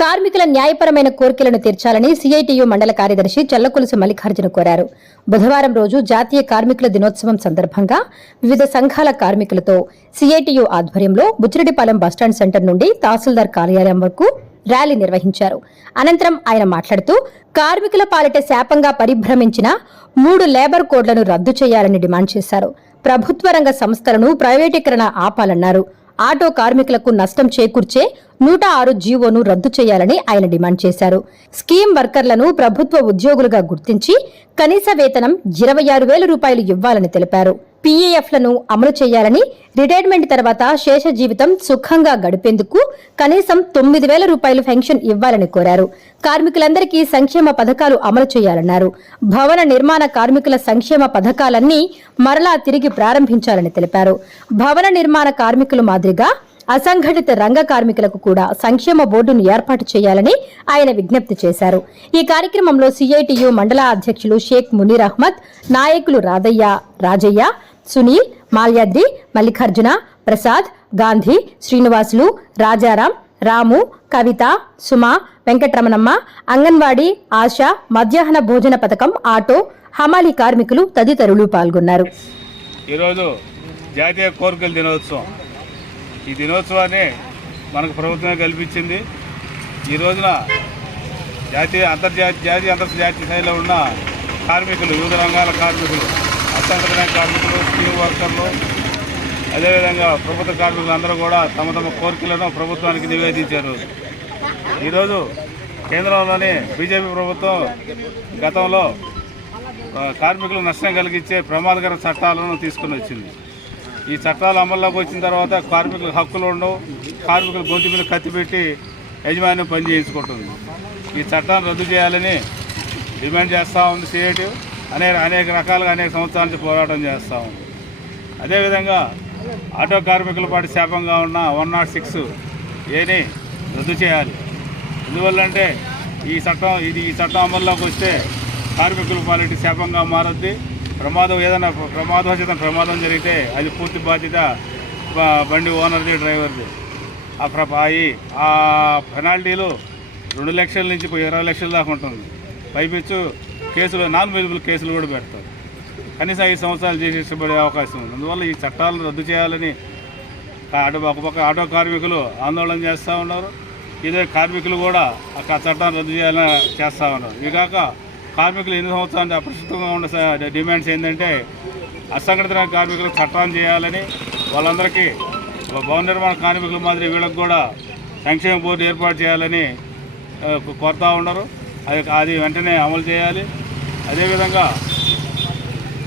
కార్మికుల న్యాయపరమైన కోరికలను తీర్చాలని సిఐటియు మండల కార్యదర్శి చల్లకొలుసు మల్లికార్జున కోరారు. బుధవారం రోజు జాతీయ కార్మికుల దినోత్సవం సందర్భంగా వివిధ సంఘాల కార్మికులతో సిఐటియు ఆధ్వర్యంలో బుచ్చిరెడ్డిపాలెం బస్టాండ్ సెంటర్ నుండి తహసీల్దార్ కార్యాలయం వరకు ర్యాలీ నిర్వహించారు. అనంతరం ఆయన మాట్లాడుతూ కార్మికుల పాలిట శాపంగా పరిభ్రమించిన మూడు లేబర్ కోడ్లను రద్దు చేయాలని డిమాండ్ చేశారు. ప్రభుత్వ రంగ సంస్థలను ప్రైవేటీకరణ ఆపాలన్నారు. ఆటో కార్మికులకు నష్టం చేకూర్చే నూట ఆరు జీవోను రద్దు చేయాలని ఆయన డిమాండ్ చేశారు. స్కీమ్ వర్కర్లను ప్రభుత్వ ఉద్యోగులుగా గుర్తించి కనీస వేతనం ఇరవై ఆరు వేల రూపాయలు ఇవ్వాలని తెలిపారు. పీఏఎఫ్లను అమలు చేయాలని రిటైర్మెంట్ తర్వాత శేష జీవితం సుఖంగా గడిపేందుకు కనీసం తొమ్మిది వేల రూపాయలు పెన్షన్ ఇవ్వాలని కోరారు. కార్మికులందరికీ సంక్షేమ పథకాలు అమలు చేయాలన్నారు. భవన నిర్మాణ కార్మికుల సంక్షేమ పథకాలన్నీ మరలా తిరిగి ప్రారంభించాలని తెలిపారు. భవన నిర్మాణ కార్మికులు మాదిరిగా అసంఘటిత రంగ కార్మికులకు కూడా సంక్షేమ బోర్డును ఏర్పాటు చేయాలని ఆయన విజ్ఞప్తి చేశారు. ఈ కార్యక్రమంలో సిఐటియు మండల అధ్యక్షులు షేక్ మునీర్ అహ్మద్ నాయకులు రాధయ్య రాజయ్య సునీల్ మాల్యాద్రి మల్లికార్జున ప్రసాద్ గాంధీ శ్రీనివాసులు రాజారాం రాము కవిత సుమ వెంకటరమణమ్మ అంగన్వాడీ ఆశ మధ్యాహ్న భోజన పథకం ఆటో హమాలీ కార్మికులు తదితరులు పాల్గొన్నారు. ఈరోజు జాతీయ కోరికల దినోత్సవం. ఈ దినోత్సవాన్ని మనకు ప్రభుత్వమే కల్పించింది. ఈ రోజున జాతీయ అంతర్జాతీయ జాతీయ అంతర్జాతీయ స్థాయిలో ఉన్న కార్మికులు వివిధ రంగాల కార్మికులు అసంఘటిత కార్మికులు స్కీమ్ వర్కర్లు అదేవిధంగా ప్రభుత్వ కార్మికులు అందరూ కూడా తమ తమ కోరికలను ప్రభుత్వానికి నివేదించారు. ఈరోజు కేంద్రంలోని బీజేపీ ప్రభుత్వం గతంలో కార్మికులు కార్మికులకు నష్టం కలిగించే ప్రమాదకర చట్టాలను తీసుకుని వచ్చింది. ఈ చట్టాలు అమల్లోకి వచ్చిన తర్వాత కార్మికుల హక్కులు ఉండవు. కార్మికుల గొంతు మీద కత్తి పెట్టి యజమాన్యం పని చేయించుకుంటుంది. ఈ చట్టాన్ని రద్దు చేయాలని డిమాండ్ చేస్తూ ఉంది సిఐటి అనేక అనేక రకాలుగా అనేక సంవత్సరాల నుంచి పోరాటం చేస్తూ ఉంది. అదేవిధంగా ఆటో కార్మికుల పాటు శాపంగా ఉన్న వన్ నాట్ సిక్స్ ఏని రద్దు చేయాలి. ఎందువల్లంటే ఈ చట్టం ఇది ఈ చట్టం అమల్లోకి వస్తే కార్మికుల పాలిటీ శాపంగా మారద్ది. ప్రమాదం ఏదైనా ప్రమాదవశాతం ప్రమాదం జరిగితే అది పూర్తి బాధ్యత బండి ఓనర్ది డ్రైవర్ది. ఆ ప్ర ఆ పెనాల్టీలు రెండు లక్షల నుంచి ఇరవై లక్షల దాకా ఉంటుంది. పైపించు కేసులు నాన్ వెలిబుల్ కేసులు కూడా పెడతారు. కనీసం ఐదు సంవత్సరాలు చేసేసబడే అవకాశం ఉంది. అందువల్ల ఈ చట్టాలను రద్దు చేయాలని అటు ఒక పక్క ఆటో కార్మికులు ఆందోళన చేస్తూ ఉన్నారు. ఇదే కార్మికులు కూడా ఆ చట్టాన్ని రద్దు చేయాలని చేస్తూ ఉన్నారు. ఇవి కాక కార్మికులు ఎన్ని సంవత్సరాలు అప్రస్తుతంగా ఉన్న డిమాండ్స్ ఏంటంటే అసంఘటిత కార్మికులకు చట్టాన్ని చేయాలని వాళ్ళందరికీ భవన నిర్మాణ కార్మికుల మాదిరి వీళ్ళకు కూడా సంక్షేమ బోర్డు ఏర్పాటు చేయాలని కోరుతూ ఉన్నారు. అది అది వెంటనే అమలు చేయాలి. అదేవిధంగా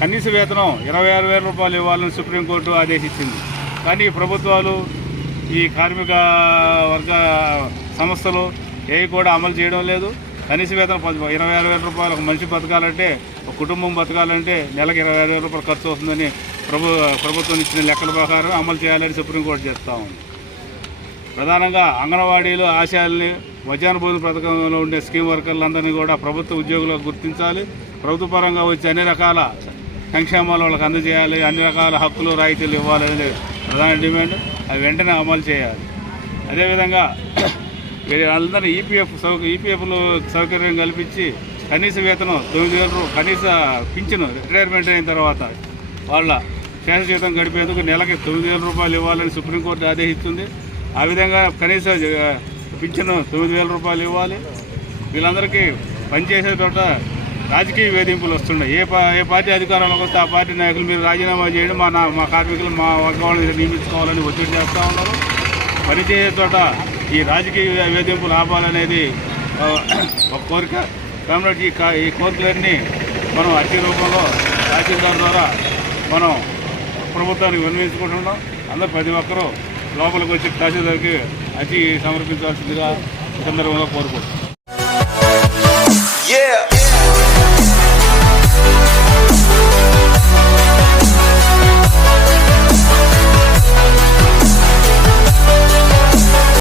కనీస వేతనం ఇరవై ఆరు వేల రూపాయలు ఇవ్వాలని సుప్రీంకోర్టు ఆదేశించింది. కానీ ఈ ప్రభుత్వాలు ఈ కార్మిక వర్గ సంస్థలు ఏవి కూడా అమలు చేయడం లేదు. కనీస వేతనం పది ఇరవై ఆరు వేల రూపాయలు ఒక మనిషి బతకాలంటే ఒక కుటుంబం బతకాలంటే నెలకు ఇరవై ఆరు వేల రూపాయలు ఖర్చు అవుతుందని ప్రభు ప్రభుత్వం ఇచ్చిన లెక్కల ప్రకారం అమలు చేయాలని సుప్రీంకోర్టు చెప్తా ఉంది. ప్రధానంగా అంగన్వాడీలు ఆశయాల్ని మధ్యాహ్న భోజన పథకంలో ఉండే స్కీమ్ వర్కర్లందరినీ కూడా ప్రభుత్వ ఉద్యోగులకు గుర్తించాలి. ప్రభుత్వ పరంగా వచ్చే అన్ని రకాల సంక్షేమాలు వాళ్ళకి అందజేయాలి. అన్ని రకాల హక్కులు రాయితీలు ఇవ్వాలనేది ప్రధాన డిమాండ్. అవి వెంటనే అమలు చేయాలి. అదేవిధంగా వీళ్ళందరూ ఈపీఎఫ్ సౌ ఈపీఎఫ్లో సౌకర్యం కల్పించి కనీస వేతనం తొమ్మిది వేల కనీస పింఛను రిటైర్మెంట్ అయిన తర్వాత వాళ్ళ శేష జీతం గడిపేందుకు నెలకి తొమ్మిది వేల రూపాయలు ఇవ్వాలని సుప్రీంకోర్టు ఆదేశిస్తుంది. ఆ విధంగా కనీస పింఛను తొమ్మిది వేల రూపాయలు ఇవ్వాలి. వీళ్ళందరికీ పనిచేసే చోట రాజకీయ వేధింపులు వస్తున్నాయి. ఏ పా ఏ పార్టీ అధికారంలోకి వస్తే ఆ పార్టీ నాయకులు మీరు రాజీనామా చేయండి మా నా మా కార్మికులు మా వర్గ వాళ్ళని నియమించుకోవాలని ఒత్తిడి చేస్తూ ఉన్నారు. పనిచేసే చోట ఈ రాజకీయ వేధింపు ఆపాలనేది ఒక కోరిక. కాబట్టి ఈ కోరికలన్నీ మనం అట్టి రూపంలో తహసీల్దార్ ద్వారా మనం ప్రభుత్వానికి వినియోగించుకుంటున్నాం. అందరూ ప్రతి ఒక్కరూ లోపలికి వచ్చి తహసీల్దార్కి అతి సమర్పించాల్సిందిగా సందర్భంగా కోరుకుంటున్నాం.